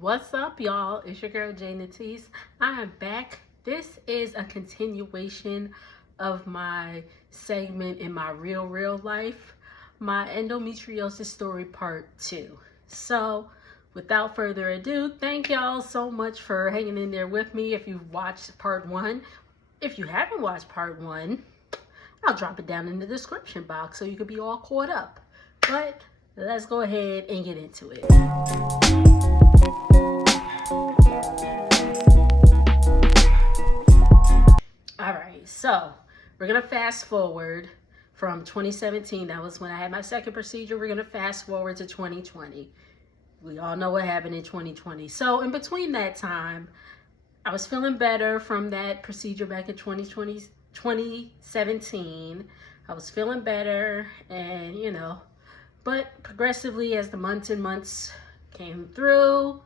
What's up, y'all? It's your girl Jay Natisse. I am back. This is a continuation of my segment in my real life, my endometriosis story part 2. So, without further ado, thank y'all so much for hanging in there with me. If you've watched part 1, if you haven't watched part 1, I'll drop it down in the description box so you could be all caught up. But let's go ahead and get into it. Alright, so we're going to fast forward from 2017. That was when I had my second procedure. We're going to fast forward to 2020. We all know what happened in 2020. So in between that time, I was feeling better from that procedure back in 2017. I was feeling better and, but progressively as the months and months came through,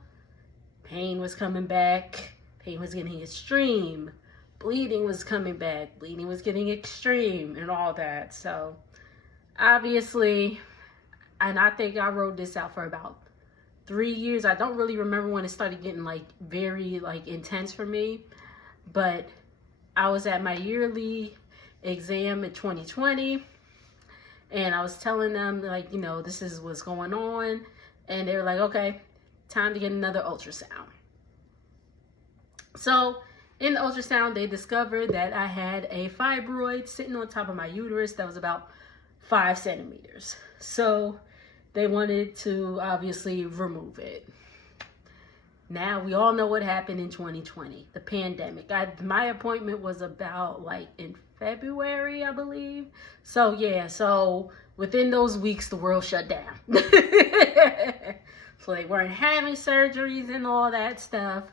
pain was coming back. Pain was getting extreme. Bleeding was coming back. Bleeding was getting extreme and all that. So obviously, and I think I wrote this out for about 3 years. I don't really remember when it started getting very intense for me, but I was at my yearly exam in 2020 and I was telling them this is what's going on, and they were like, okay, time to get another ultrasound. So in the ultrasound, they discovered that I had a fibroid sitting on top of my uterus that was about 5 centimeters. So they wanted to obviously remove it. Now, we all know what happened in 2020, the pandemic. My appointment was about in February, I believe. So yeah, so within those weeks, the world shut down. So they weren't having surgeries and all that stuff.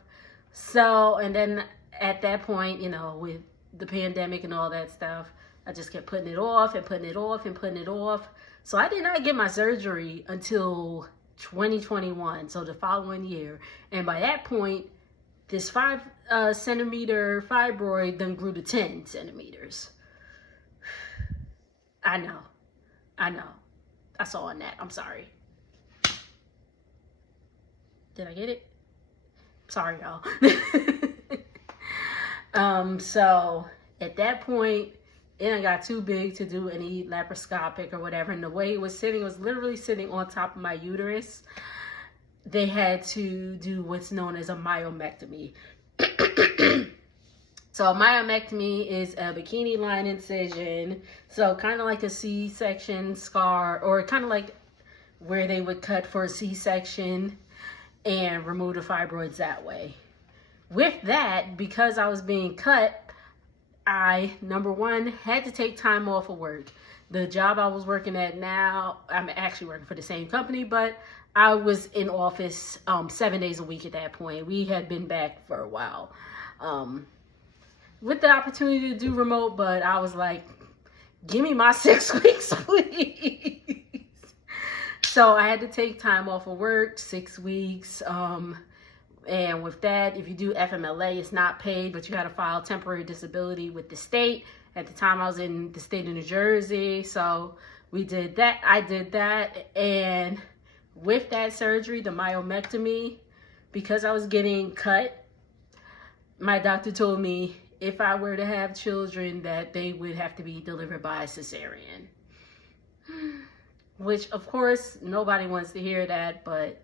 So, and then at that point, with the pandemic and all that stuff, I just kept putting it off and putting it off and putting it off. So I did not get my surgery until 2021, so the following year. And by that point, this 5 centimeter fibroid then grew to 10 centimeters. I know. I saw on that. I'm sorry. Did I get it? Sorry, y'all. So at that point, it got too big to do any laparoscopic or whatever. And the way it was sitting, was literally sitting on top of my uterus. They had to do what's known as a myomectomy. So a myomectomy is a bikini line incision. So kind of like a C-section scar, or kind of like where they would cut for a C-section and remove the fibroids that way. With that, because I was being cut, I, number one, had to take time off of work. The job I was working at now, I'm actually working for the same company, but I was in office 7 days a week at that point. We had been back for a while with the opportunity to do remote, but I was like, give me my 6 weeks, please. So I had to take time off of work, 6 weeks. And with that, if you do FMLA, it's not paid, but you got to file temporary disability with the state. At the time, I was in the state of New Jersey, so we did that. I did that, and with that surgery, the myomectomy, because I was getting cut, my doctor told me if I were to have children, that they would have to be delivered by a cesarean. Which, of course, nobody wants to hear that, but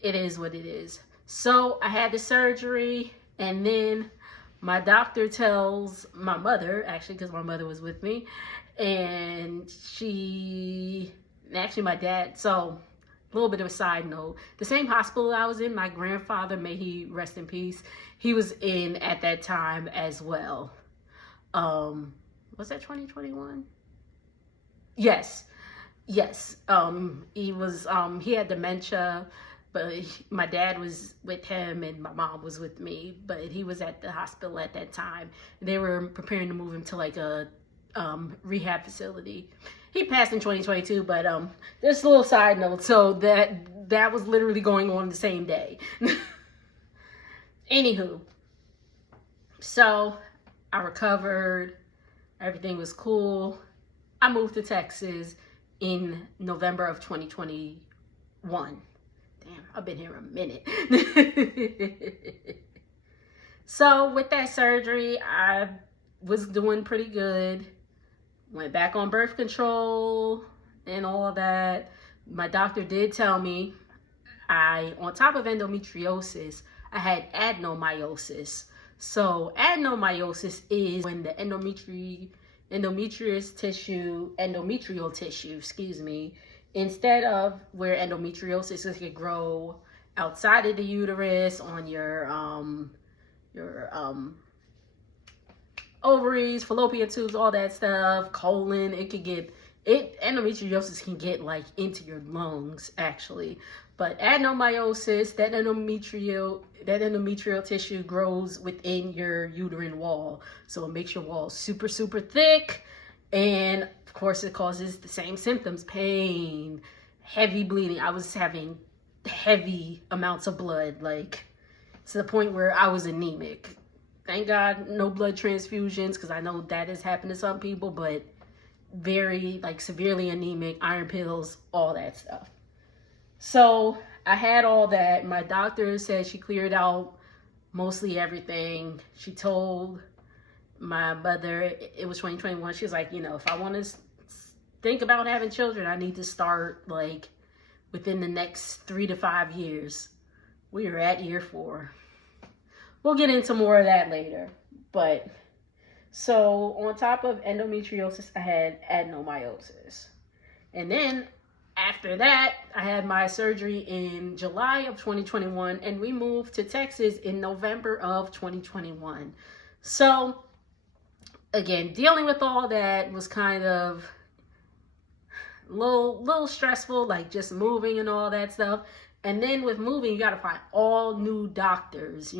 it is what it is. So I had the surgery, and then my doctor tells my mother, actually, because my mother was with me, and my dad, so a little bit of a side note, the same hospital I was in, my grandfather, may he rest in peace, he was in at that time as well. Was that 2021? Yes. He was, he had dementia. But my dad was with him and my mom was with me, but he was at the hospital at that time. They were preparing to move him to a rehab facility. He passed in 2022, but there's a little side note. So that was literally going on the same day. Anywho, so I recovered. Everything was cool. I moved to Texas in November of 2021. Damn, I've been here a minute. So with that surgery, I was doing pretty good. Went back on birth control and all that. My doctor did tell me on top of endometriosis, I had adenomyosis. So adenomyosis is when the endometrial tissue, instead of where endometriosis could grow outside of the uterus on your ovaries, fallopian tubes, all that stuff, colon, endometriosis can get like into your lungs actually. But adenomyosis, that endometrial tissue grows within your uterine wall. So it makes your wall super, super thick. And of course it causes the same symptoms, pain, heavy bleeding. I was having heavy amounts of blood, like to the point where I was anemic. Thank God, no blood transfusions, because I know that has happened to some people, but very like severely anemic, iron pills, all that stuff. So I had all that. My doctor said she cleared out mostly everything. She told my mother, it was 2021, she was like, if I want to think about having children, I need to start like within the next 3 to 5 years. We are at year 4. We'll get into more of that later. But so on top of endometriosis, I had adenomyosis. And then after that, I had my surgery in July of 2021, and we moved to Texas in November of 2021. So again, dealing with all that was kind of little stressful, like just moving and all that stuff. And then with moving, you got to find all new doctors,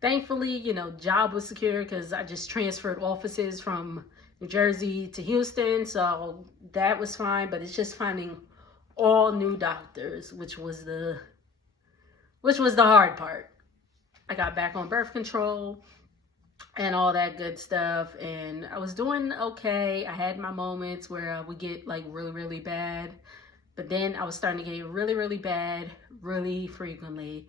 Thankfully, job was secure because I just transferred offices from New Jersey to Houston. So that was fine. But it's just finding all new doctors, which was the hard part. I got back on birth control and all that good stuff. And I was doing okay. I had my moments where I would get like really, really bad. But then I was starting to get really, really bad, really frequently.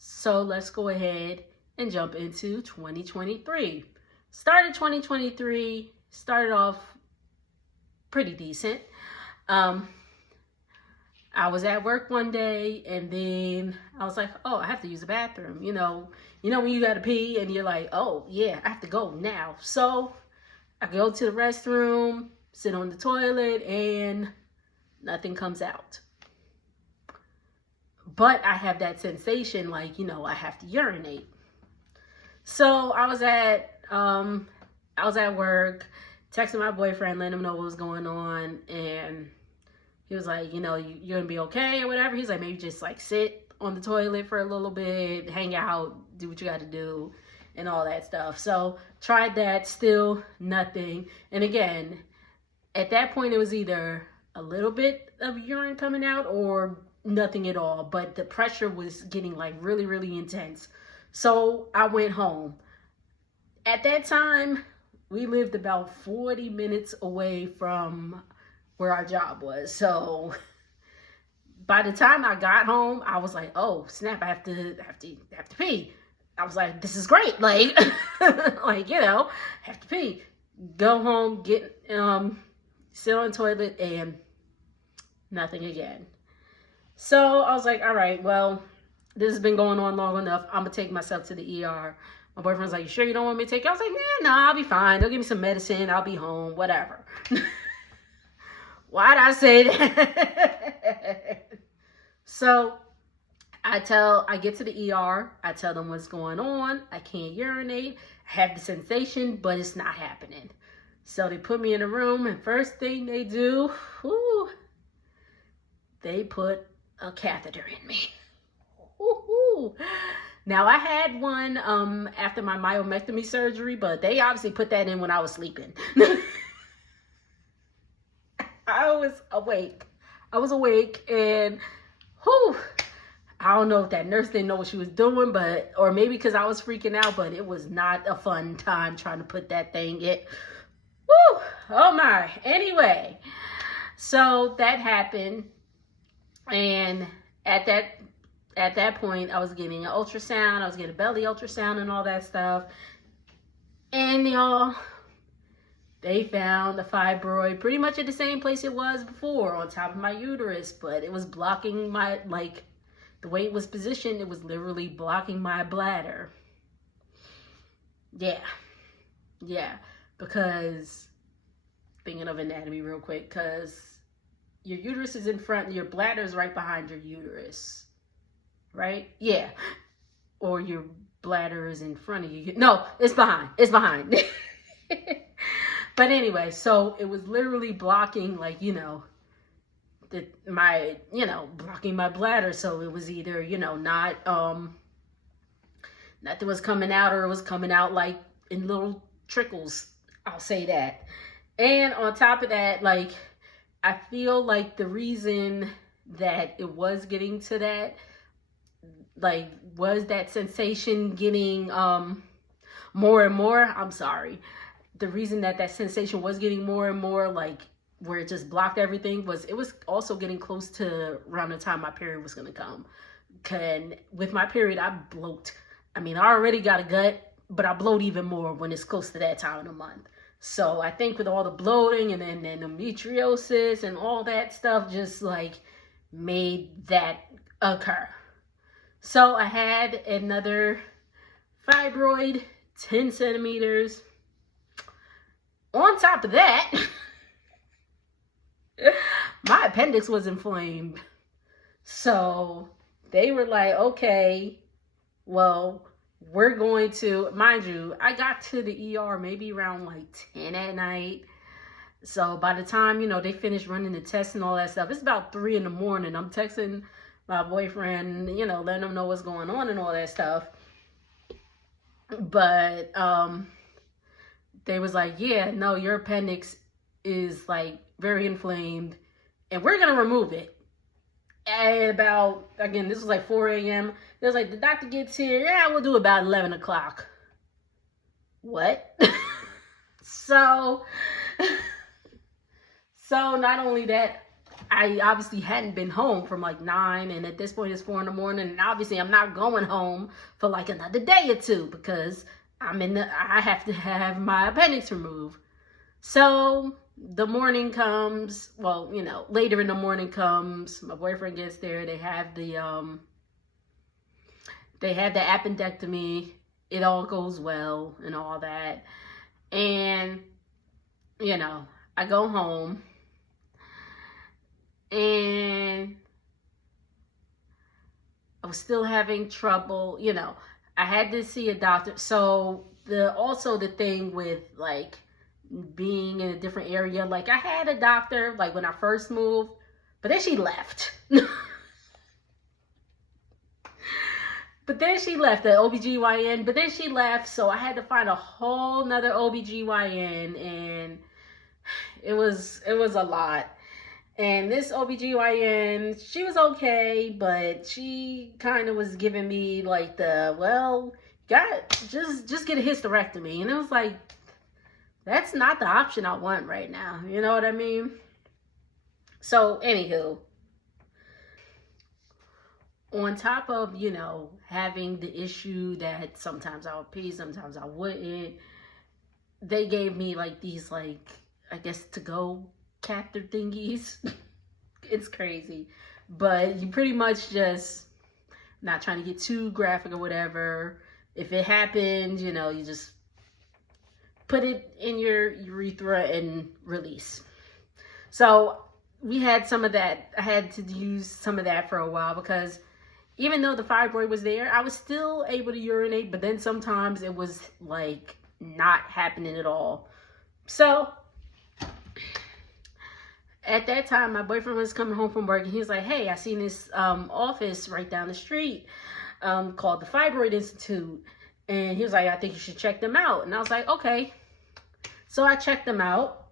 So let's go ahead and jump into 2023. Started 2023, started off pretty decent. I was at work one day and then I was like, oh, I have to use the bathroom. When you gotta pee and you're like, oh yeah, I have to go now. So I go to the restroom, sit on the toilet, and nothing comes out. But I have that sensation like, I have to urinate. So I was at work, texting my boyfriend, letting him know what was going on. And he was like, you're gonna be okay or whatever. He's like, maybe just like sit on the toilet for a little bit, hang out, do what you got to do and all that stuff. So tried that, still nothing. And again, at that point, it was either a little bit of urine coming out or nothing at all, but the pressure was getting like really, really intense. So I went home. At that time, we lived about 40 minutes away from where our job was. So by the time I got home, I was like, oh snap, I have to pee. I was like, this is great. Like, have to pee. Go home, sit on the toilet, and nothing again. So I was like, all right, well, this has been going on long enough. I'm going to take myself to the ER. My boyfriend's like, you sure you don't want me to take it? I was like, nah, I'll be fine. They'll give me some medicine. I'll be home, whatever. Why'd I say that? So I get to the ER. I tell them what's going on. I can't urinate. I have the sensation, but it's not happening. So they put me in a room, and first thing they do, they put a catheter in me. Now I had one after my myomectomy surgery, but they obviously put that in when I was sleeping. I was awake, and I don't know if that nurse didn't know what she was doing, or maybe because I was freaking out, but it was not a fun time trying to put that thing in. Oh my. Anyway, so that happened. And at that point, I was getting an ultrasound. I was getting a belly ultrasound and all that stuff. And y'all, they found the fibroid pretty much at the same place it was before, on top of my uterus, but it was blocking my, like, the way it was positioned, it was literally blocking my bladder. Yeah, because, thinking of anatomy real quick, because your uterus is in front, your bladder is right behind your uterus, right? Yeah. Or your bladder is in front of you. No, it's behind. But anyway, so it was literally blocking, like, blocking my bladder. So it was either, nothing was coming out, or it was coming out like in little trickles. I'll say that. And on top of that, like, I feel like the reason that it was getting to that, like, was that sensation getting more and more. I'm sorry. The reason that sensation was getting more and more, like, where it just blocked everything, was it was also getting close to around the time my period was going to come. And with my period, I bloat. I mean, I already got a gut, but I bloat even more when it's close to that time of the month. So I think with all the bloating and then endometriosis and all that stuff just, like, made that occur. So I had another fibroid, 10 centimeters. On top of that, my appendix was inflamed. So they were like, okay, well, we're going to, mind you, I got to the ER maybe around like 10 at night. So by the time, they finished running the tests and all that stuff, it's about 3 in the morning. I'm texting my boyfriend, letting him know what's going on and all that stuff. But they was like, yeah, no, your appendix is, like, very inflamed, and we're going to remove it. At about, again, this was like 4 a.m. They was like, the doctor gets here, yeah, we'll do about 11 o'clock. What? So not only that, I obviously hadn't been home from like 9, and at this point it's 4 in the morning, and obviously I'm not going home for like another day or two, because I have to have my appendix removed. So the morning comes, well, later in the morning comes, my boyfriend gets there, they have the appendectomy, it all goes well and all that. And, I go home, and I was still having trouble, I had to see a doctor. So the thing with, like, being in a different area, like, I had a doctor, like, when I first moved, but then she left. But then she left, the OBGYN, but then she left, so I had to find a whole nother OBGYN, and it was a lot. And this OBGYN, she was okay, but she kind of was giving me, like, just get a hysterectomy. And it was like, that's not the option I want right now. You know what I mean? So, anywho, on top of, having the issue that sometimes I would pee, sometimes I wouldn't, they gave me, like, these, like, I guess to-go catheter thingies. It's crazy. But you pretty much just, not trying to get too graphic or whatever, if it happens, you just put it in your urethra and release. So we had some of that. I had to use some of that for a while, because even though the fibroid was there, I was still able to urinate, but then sometimes it was, like, not happening at all. So at that time, my boyfriend was coming home from work, and he was like, hey, I seen this office right down the street called the Fibroid Institute. And he was like, I think you should check them out. And I was like, okay. So I checked them out,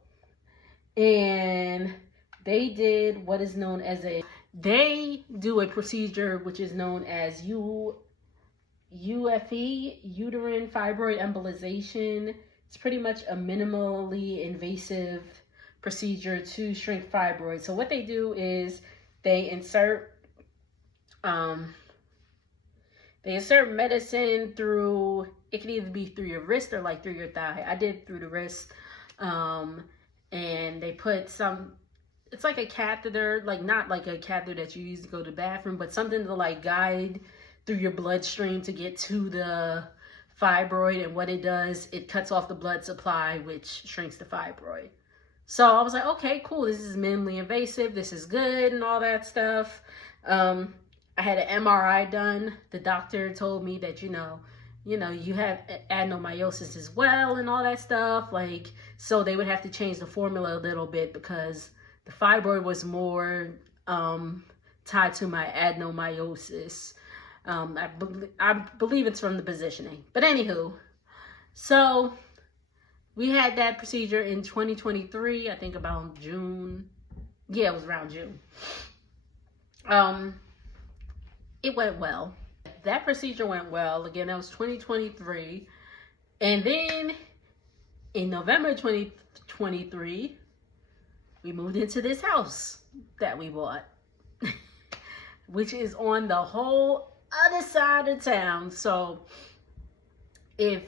and they did what is known as they do a procedure which is known as UFE, uterine fibroid embolization. It's pretty much a minimally invasive procedure to shrink fibroids. So what they do is they insert medicine through, it can either be through your wrist or like through your thigh. I did through the wrist. And they put some, it's like a catheter, like not like a catheter that you use to go to the bathroom, but something to like guide through your bloodstream to get to the fibroid. And what it does, it cuts off the blood supply, which shrinks the fibroid. So I was like, okay, cool. This is minimally invasive. This is good and all that stuff. I had an MRI done. The doctor told me that, you have adenomyosis as well and all that stuff. Like, so they would have to change the formula a little bit because the fibroid was more tied to my adenomyosis. I believe it's from the positioning. But anywho, so we had that procedure in 2023, I think about June. Yeah, it was around June. It went well. That procedure went well. Again, that was 2023. And then in November 2023, we moved into this house that we bought, which is on the whole other side of town. So if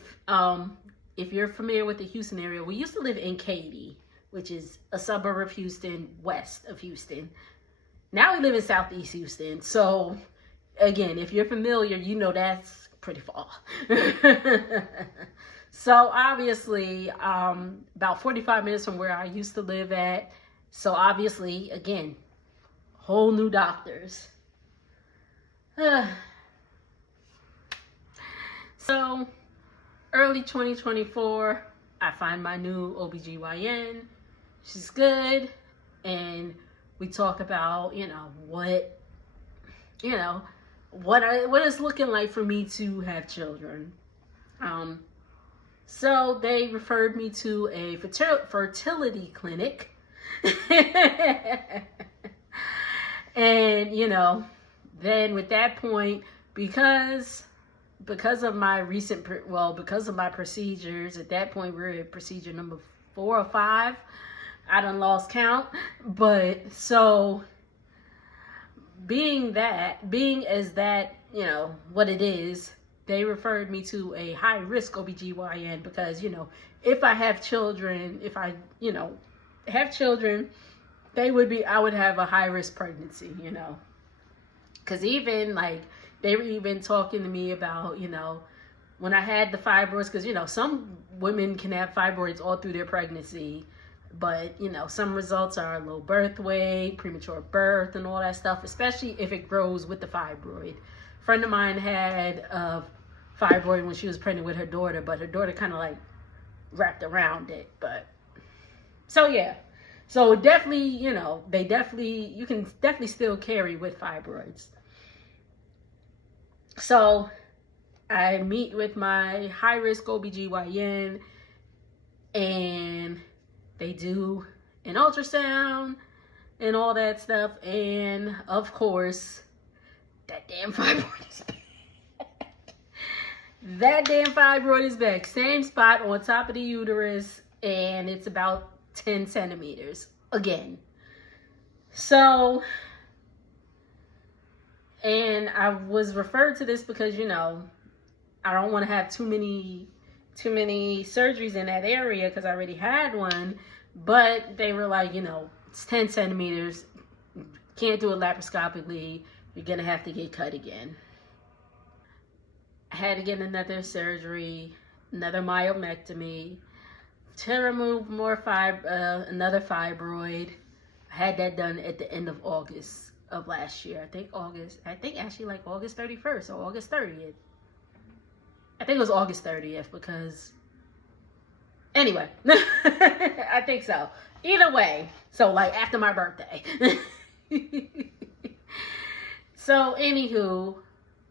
you're familiar with the Houston area, we used to live in Katy, which is a suburb of Houston, west of Houston. Now we live in Southeast Houston. So again, if you're familiar, you know that's pretty far. So obviously, about 45 minutes from where I used to live at. So obviously, again, whole new doctors. So early 2024, I find my new OBGYN. She's good. And we talk about, what it's looking like for me to have children. So they referred me to a fertility clinic. And, then with that point, because of my because of my procedures, at that point we're at procedure number 4 or 5. I done lost count. But so being as that, what it is, they referred me to a high risk OBGYN because, if I have children, I would have a high risk pregnancy, because even like, they were even talking to me about, when I had the fibroids, because, some women can have fibroids all through their pregnancy, but, some results are low birth weight, premature birth, and all that stuff, especially if it grows with the fibroid. A friend of mine had a fibroid when she was pregnant with her daughter, but her daughter kind of like wrapped around it. But so yeah, so definitely, you can definitely still carry with fibroids. So I meet with my high risk OBGYN and they do an ultrasound and all that stuff. And of course, that damn fibroid is back. That damn fibroid is back. Same spot on top of the uterus. And it's about 10 centimeters again. So, and I was referred to this because, I don't want to have too many surgeries in that area because I already had one. But they were like, it's 10 centimeters. Can't do it laparoscopically. You're going to have to get cut again. I had to get another surgery, another myomectomy, to remove another fibroid. I had that done at the end of August of last year. I think actually like August 31st or August 30th. I think it was August 30th because, anyway, I think so. Either way, so like after my birthday. So anywho,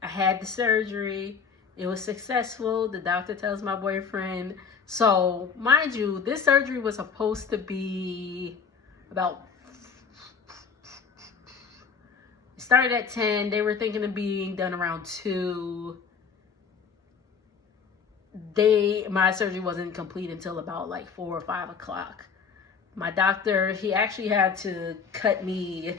I had the surgery. It was successful. The doctor tells my boyfriend. So mind you, this surgery was supposed to be about, it started at 10. They were thinking of being done around 2. My surgery wasn't complete until about like 4 or 5 o'clock. My doctor, he actually had to cut me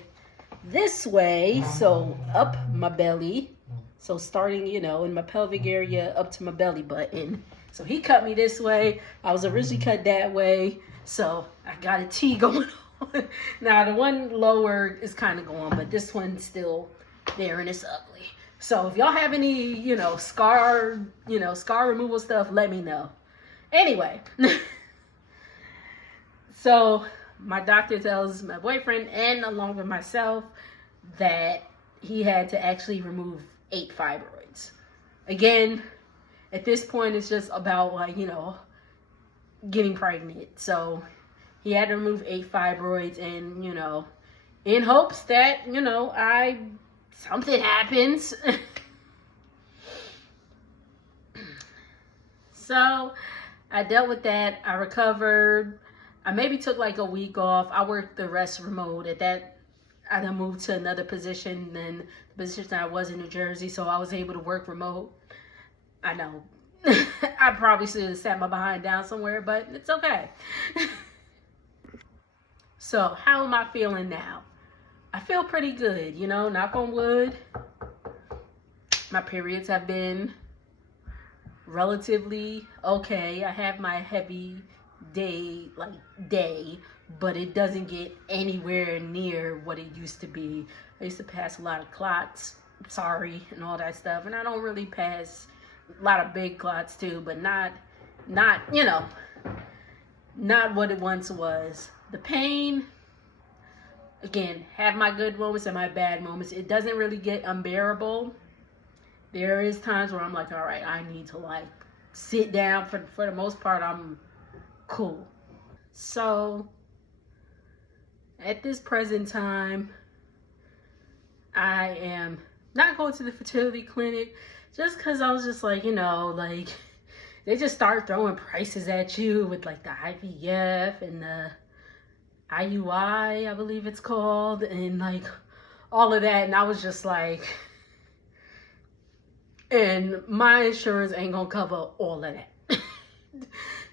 this way, so up my belly. So starting, in my pelvic area up to my belly button. So he cut me this way. I was originally cut that way. So I got a T going on. Now the one lower is kind of gone, but this one's still there and it's ugly. So if y'all have any, scar removal stuff, let me know. Anyway, so my doctor tells my boyfriend and along with myself that he had to actually remove 8 fibroids. Again, at this point, it's just about getting pregnant. So he had to remove 8 fibroids and, in hopes that, something happens. So I dealt with that. I recovered. I maybe took like a week off. I worked the rest remote. At that, I then moved to another position than the position I was in New Jersey, so I was able to work remote. I know. I probably should have sat my behind down somewhere, but it's okay. So how am I feeling now? I feel pretty good, knock on wood. My periods have been relatively okay. I have my heavy day, but it doesn't get anywhere near what it used to be. I used to pass a lot of clots, and all that stuff, and I don't really pass a lot of big clots too, but not what it once was. The pain, again, have my good moments and my bad moments. It doesn't really get unbearable. There is times where I'm like, all right, I need to sit down. For the most part, I'm cool. So at this present time, I am not going to the fertility clinic just because I was just like, they just start throwing prices at you with the IVF and the IUI, I believe it's called, and all of that. And I was just like, and my insurance ain't gonna cover all of that.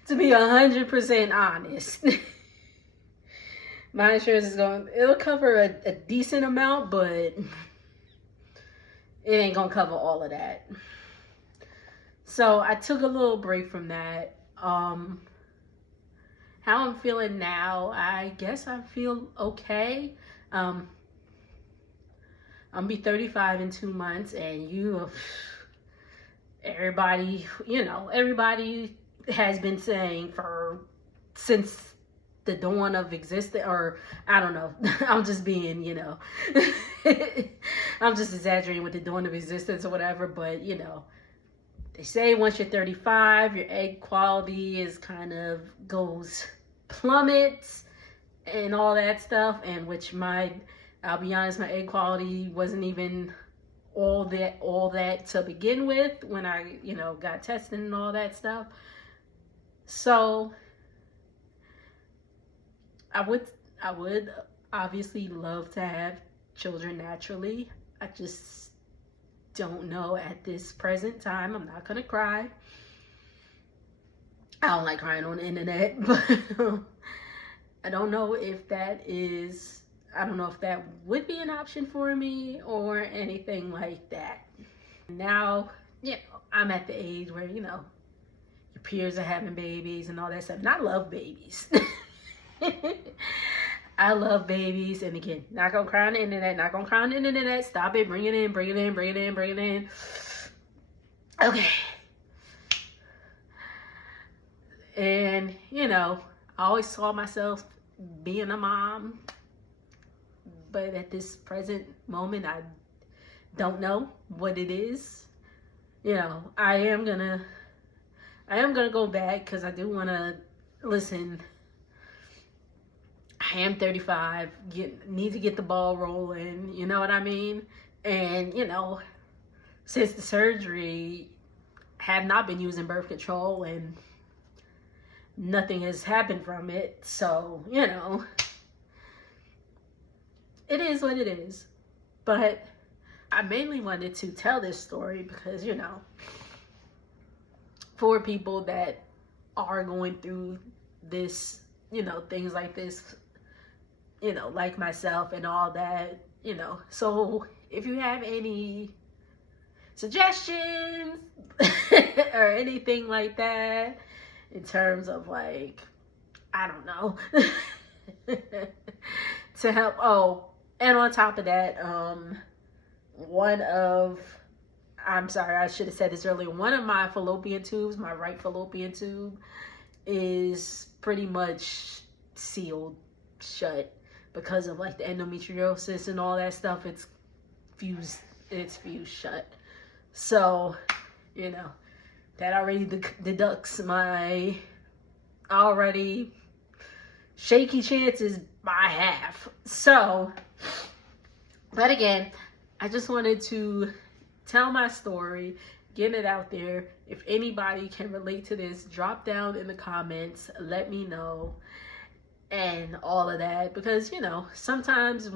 To be 100% honest. My insurance it'll cover a decent amount, but it ain't gonna cover all of that. So I took a little break from that. How I'm feeling now, I guess I feel okay. I'm be 35 in 2 months, and everybody has been saying since the dawn of existence, or I don't know, I'm just being, I'm just exaggerating with the dawn of existence or whatever, but they say once you're 35, your egg quality is plummets and all that stuff, and which I'll be honest, my egg quality wasn't even all that to begin with when I, got tested and all that stuff. So I would obviously love to have children naturally. I just don't know at this present time. I'm not gonna cry. I don't like crying on the internet, but I don't know if that would be an option for me or anything like that. Now, I'm at the age where, your peers are having babies and all that stuff. And I love babies. I love babies. And again, not gonna cry on the internet, Stop it. Bring it in. Okay. And, I always saw myself being a mom. But at this present moment, I don't know what it is. I am gonna go back because I do want to listen. I am 35, need to get the ball rolling, you know what I mean? And, since the surgery, have not been using birth control and nothing has happened from it. So, it is what it is. But I mainly wanted to tell this story because, for people that are going through this, things like this, like myself and all that, you know, so if you have any suggestions or anything like that in terms of like, I don't know, to help. Oh, and on top of that, I'm sorry, I should have said this earlier. One of my fallopian tubes, my right fallopian tube, is pretty much sealed shut because of like the endometriosis and all that stuff. It's fused shut. So, you know, that already deducts my already shaky chances by half. So, but again, I just wanted to tell my story, get it out there. If anybody can relate to this, drop down in the comments, let me know, and all of that. Because, you know, sometimes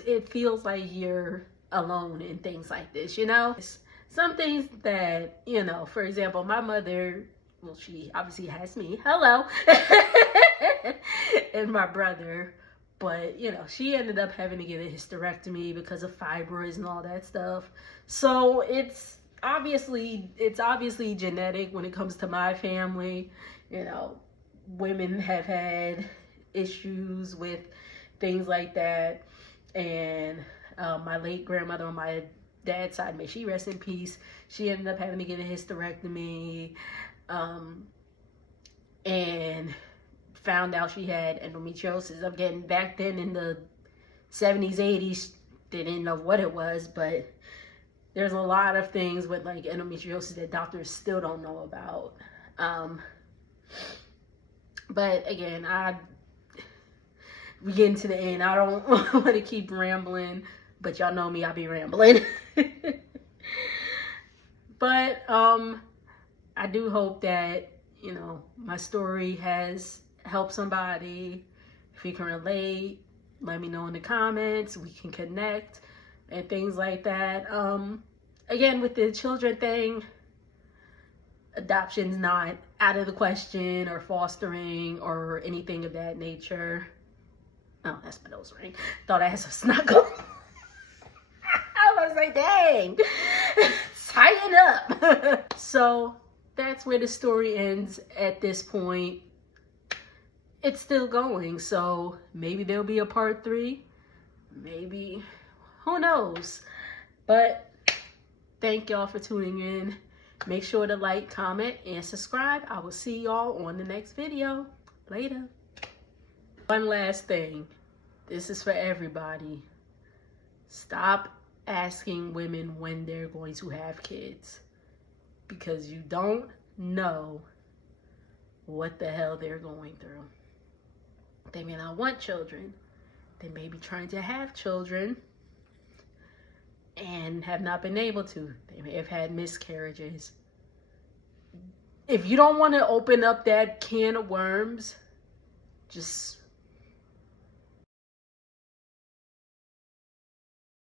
it feels like you're alone in things like this, you know? Some things that, you know, for example, my mother, well, she obviously has me, hello, and my brother. But, you know, she ended up having to get a hysterectomy because of fibroids and all that stuff. So it's obviously genetic when it comes to my family. You know, women have had issues with things like that. And my late grandmother on my dad's side, may she rest in peace, she ended up having to get a hysterectomy. And found out she had endometriosis. Again, back then in the 70s, 80s, they didn't know what it was, but there's a lot of things with like endometriosis that doctors still don't know about. But again, we getting to the end. I don't want to keep rambling, but y'all know me, I be rambling. But I do hope that, you know, my story has helped somebody. If you can relate, let me know in the comments. We can connect and things like that. Again, with the children thing, adoption's not out of the question, or fostering or anything of that nature. Oh, that's my nose ring. Thought I had some snuggle. I was like, dang, tighten up. So that's where the story ends at this point. It's still going, so maybe there'll be a part 3. Maybe, who knows? But thank y'all for tuning in. Make sure to like, comment, and subscribe. I will see y'all on the next video. Later. One last thing. This is for everybody. Stop asking women when they're going to have kids, because you don't know what the hell they're going through. They may not want children. They may be trying to have children and have not been able to. They may have had miscarriages. If you don't want to open up that can of worms, just